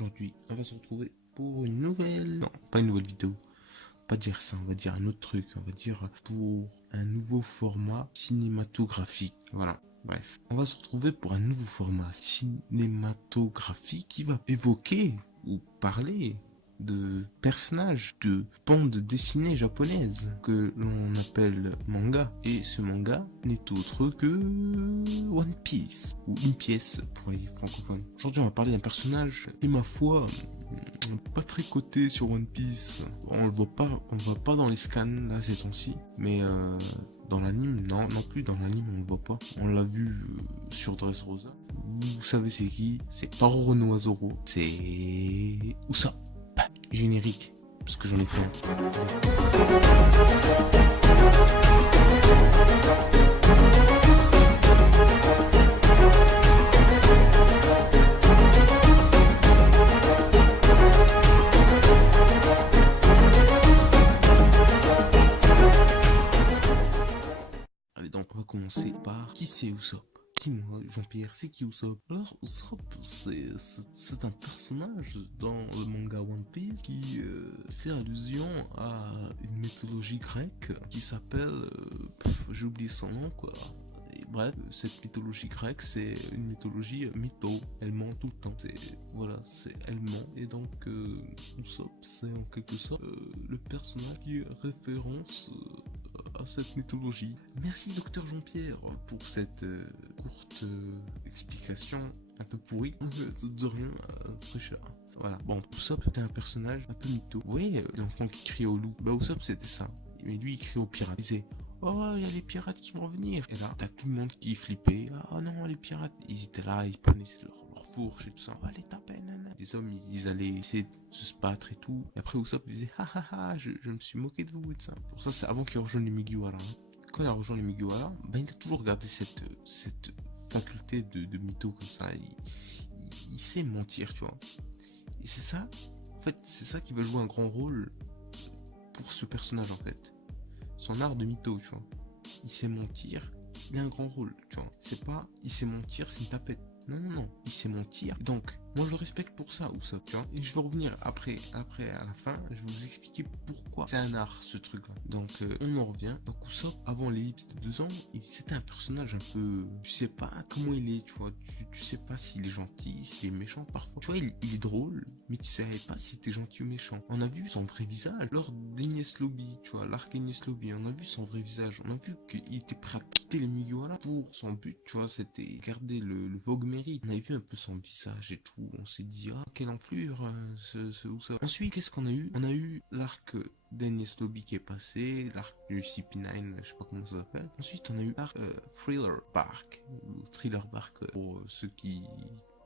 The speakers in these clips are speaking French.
Aujourd'hui, on va se retrouver pour une nouvelle... Non, pas une nouvelle vidéo. Pas dire ça, on va dire un autre truc. On va dire pour un nouveau format cinématographique. Voilà, bref. On va se retrouver pour un nouveau format cinématographique qui va évoquer ou parler de personnages de bandes dessinées japonaises que l'on appelle manga. Et ce manga n'est autre que One Piece, ou une pièce pour les francophones. Aujourd'hui on va parler d'un personnage qui, ma foi, pas très coté sur One Piece. On le voit pas, on le voit pas dans les scans là ces temps-ci, mais dans l'anime, non plus dans l'anime on le voit pas. On l'a vu sur Dressrosa. Vous savez c'est qui? C'est Taro Noazoro. C'est Usopp. Générique, parce que j'en ai plein. Allez donc, on va commencer par qui c'est Usopp. Dis-moi, Jean-Pierre, c'est qui Usopp? Alors, Usopp, c'est un personnage dans le manga One Piece qui fait allusion à une mythologie grecque qui s'appelle... j'ai oublié son nom, quoi. Et bref, cette mythologie grecque, c'est une mythologie mytho. Elle ment tout le temps. Voilà, elle ment. Et donc, Usopp, c'est en quelque sorte le personnage qui référence... à cette mythologie. Merci Docteur Jean-Pierre pour cette courte explication un peu pourrie. De rien, très cher. Voilà, bon, Usopp était un personnage un peu mytho. Oui, l'enfant qui crie au loup. Bah Usopp c'était ça. Mais lui il crie aux pirates. Il disait oh, il y a les pirates qui vont venir. Et là, t'as tout le monde qui flippait. Ah non, les pirates. Ils étaient là, ils prenaient leur fourche et tout ça. On va les taper, nanana. Les hommes, ils allaient essayer de se battre et tout. Et après, Usopp disait ha ha ha, je me suis moqué de vous et tout ça. Pour ça, c'est avant qu'il rejoigne les Mugiwara. Quand il a rejoint les Mugiwara, bah, il a toujours gardé cette faculté de mytho comme ça. Il sait mentir, tu vois. Et c'est ça, en fait, c'est ça qui va jouer un grand rôle pour ce personnage, en fait. Son art de mytho, tu vois. Il sait mentir, il a un grand rôle, tu vois. C'est pas, il sait mentir, c'est une tapette. Non, il sait mentir. Donc, moi je le respecte pour ça, Usopp, tu vois. Et je vais revenir après à la fin, je vais vous expliquer pourquoi c'est un art, ce truc-là. Donc, on en revient. Donc, Usopp, avant l'ellipse de 2 ans, c'était un personnage un peu... Tu sais pas comment il est, tu vois. Tu sais pas s'il est gentil, s'il est méchant parfois. Tu vois, il est drôle, mais tu savais pas s'il était gentil ou méchant. On a vu son vrai visage lors d'Enies Lobby, tu vois, l'arc Enies Lobby. On a vu son vrai visage. On a vu qu'il était prêt à quitter les Mugiwara pour son but, tu vois, c'était garder le Vogue Mérite. On avait vu un peu son visage et tout. On s'est dit, ah, quelle enflure, ce Usopp. Ensuite, qu'est-ce qu'on a eu? On a eu l'arc d'Enies Lobby qui est passé, l'arc du CP9, je sais pas comment ça s'appelle. Ensuite, on a eu l'arc Thriller Bark, ou Thriller Bark pour ceux qui,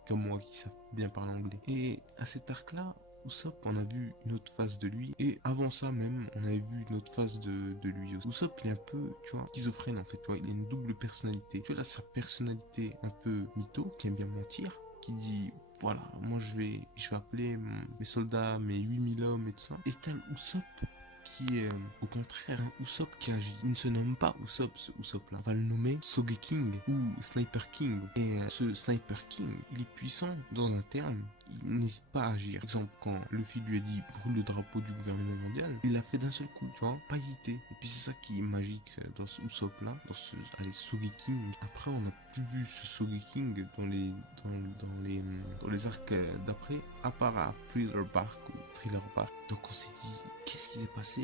comme moi, qui savent bien parler anglais. Et à cet arc-là, Usopp, on a vu une autre face de lui, et avant ça même, on avait vu une autre face de lui aussi. Usopp, il est un peu, tu vois, schizophrène en fait, tu vois, il a une double personnalité. Tu vois, là, sa personnalité un peu mytho, qui aime bien mentir, qui dit, voilà, moi je vais appeler mes soldats, mes 8000 hommes et tout ça. Et c'est un Usopp qui est au contraire un Usopp qui agit. Il ne se nomme pas Usopp, ce Usopp là. On va le nommer Sogeking ou Sniper King. Et ce Sniper King, il est puissant dans un terme. Il n'hésite pas à agir. Par exemple, quand Luffy lui a dit brûle le drapeau du gouvernement mondial, il l'a fait d'un seul coup, tu vois, pas hésité. Et puis c'est ça qui est magique dans ce Usopp là, dans ce Sogeking. Après, on n'a plus vu ce Sogeking dans les arcs d'après, à part à Thriller Bark ou Thriller Bark. Donc on s'est dit, qu'est-ce qui s'est passé?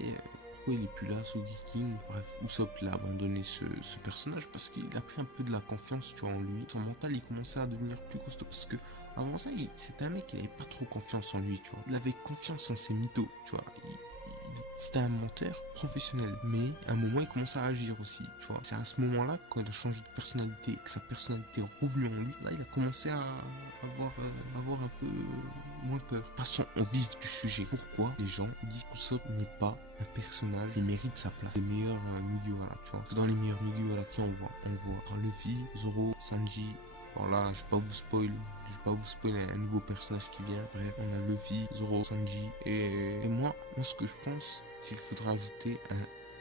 Pourquoi il est plus là, Sogeking? Bref, Usopp il a abandonné ce personnage parce qu'il a pris un peu de la confiance, tu vois, en lui. Son mental, il commençait à devenir plus costaud parce que avant ça, c'était un mec qui n'avait pas trop confiance en lui, tu vois. Il avait confiance en ses mythos, tu vois. C'était un menteur professionnel, mais à un moment il commençait à agir aussi, tu vois. C'est à ce moment-là, quand il a changé de personnalité et que sa personnalité est revenue en lui, là il a commencé à avoir un peu moins peur. Passons au vif du sujet. Pourquoi les gens disent que Usopp n'est pas un personnage qui mérite sa place? Les meilleurs Mugiwara, tu vois. Dans les meilleurs Mugiwara qui on voit Luffy, Zoro, Sanji. Alors là, je vais pas vous spoiler un nouveau personnage qui vient. Bref, on a Luffy, Zoro, Sanji et moi, ce que je pense, c'est qu'il faudra ajouter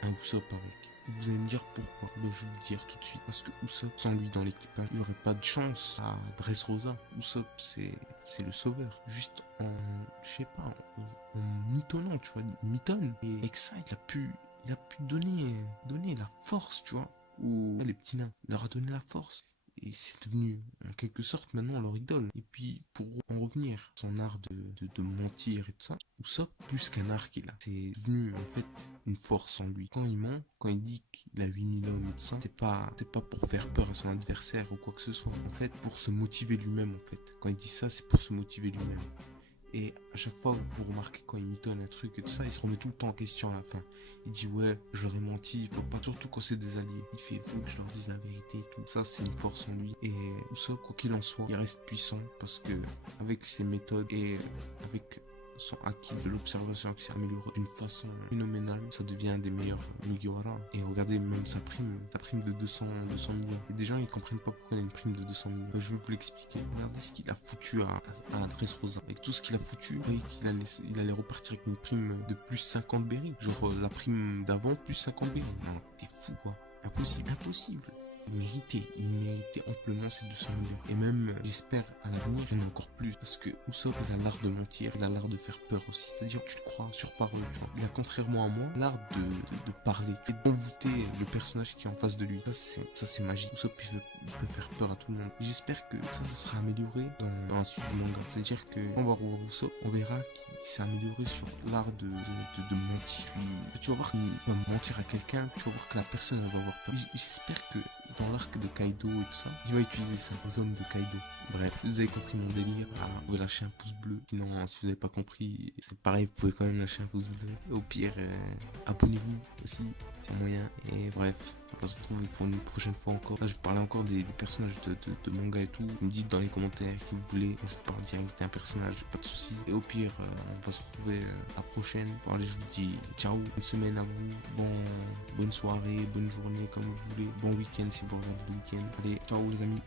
un Usopp avec. Vous allez me dire pourquoi? Ben, je vais vous dire tout de suite. Parce que Usopp, sans lui dans l'équipage, il n'y aurait pas de chance à Dressrosa. Usopp, c'est le sauveur. Juste je sais pas, en mitonnant, tu vois, il mitonne. Et avec ça, il a pu donner la force, tu vois, les petits nains. Il leur a donné la force. Et c'est devenu, en quelque sorte, maintenant leur idole. Et puis, pour en revenir, son art de mentir et tout ça, Usopp, plus qu'un art qu'il a, c'est devenu, en fait, une force en lui. Quand il ment, quand il dit qu'il a 8000 hommes et tout ça, c'est pas pour faire peur à son adversaire ou quoi que ce soit. En fait, pour se motiver lui-même, en fait. Quand il dit ça, c'est pour se motiver lui-même. Et à chaque fois, vous remarquez quand il mitonne un truc et tout ça, il se remet tout le temps en question à la fin. Il dit ouais, je leur ai menti, il faut pas, surtout quand c'est des alliés. Il fait faut que je leur dise la vérité et tout. Ça, c'est une force en lui. Et Usopp, quoi qu'il en soit, il reste puissant parce que avec ses méthodes et avec son acquis de l'observation qui s'est amélioré d'une façon phénoménale, ça devient un des meilleurs Mugiwara. Et regardez même sa prime de 200 millions. Et des gens ils comprennent pas pourquoi il a une prime de 200 millions. Je vais vous l'expliquer. Regardez ce qu'il a foutu à Dressrosa. Avec tout ce qu'il a foutu, vous voyez qu'il allait repartir avec une prime de plus 50 berries. Genre la prime d'avant plus 50 berries. Non, t'es fou quoi. Impossible. Il méritait amplement ces 200 millions. Et même, j'espère, à l'avenir, on a encore plus. Parce que Usopp, il a l'art de mentir, il a l'art de faire peur aussi. C'est-à-dire que tu le crois sur parole, tu vois. Il a, contrairement à moi, l'art de parler. Et d'envoûter le personnage qui est en face de lui. Ça, c'est magique. Usopp, il peut faire peur à tout le monde. J'espère que ça sera amélioré dans la suite du manga. C'est-à-dire que quand on va revoir Usopp, on verra qu'il s'est amélioré sur l'art de mentir. Tu vas voir qu'il va mentir à quelqu'un, tu vas voir que la personne, elle va avoir peur. J'espère que dans l'arc de Kaido et tout ça, il va utiliser ça aux hommes de Kaido. Bref, si vous avez compris mon délire, vous pouvez lâcher un pouce bleu. Sinon, si vous n'avez pas compris, c'est pareil, vous pouvez quand même lâcher un pouce bleu. Et au pire, abonnez-vous aussi, c'est moyen. Et bref, on va se retrouver pour une prochaine fois encore. Là, je vais parler encore des personnages de manga et tout. Vous me dites dans les commentaires qui vous voulez. Je vous parle direct d'un personnage, pas de soucis. Et au pire, on va se retrouver la prochaine. Bon, allez, je vous dis ciao, bonne semaine à vous, bonne soirée, bonne journée comme vous voulez, bon week-end si vous regardez le week-end. Allez, ciao les amis.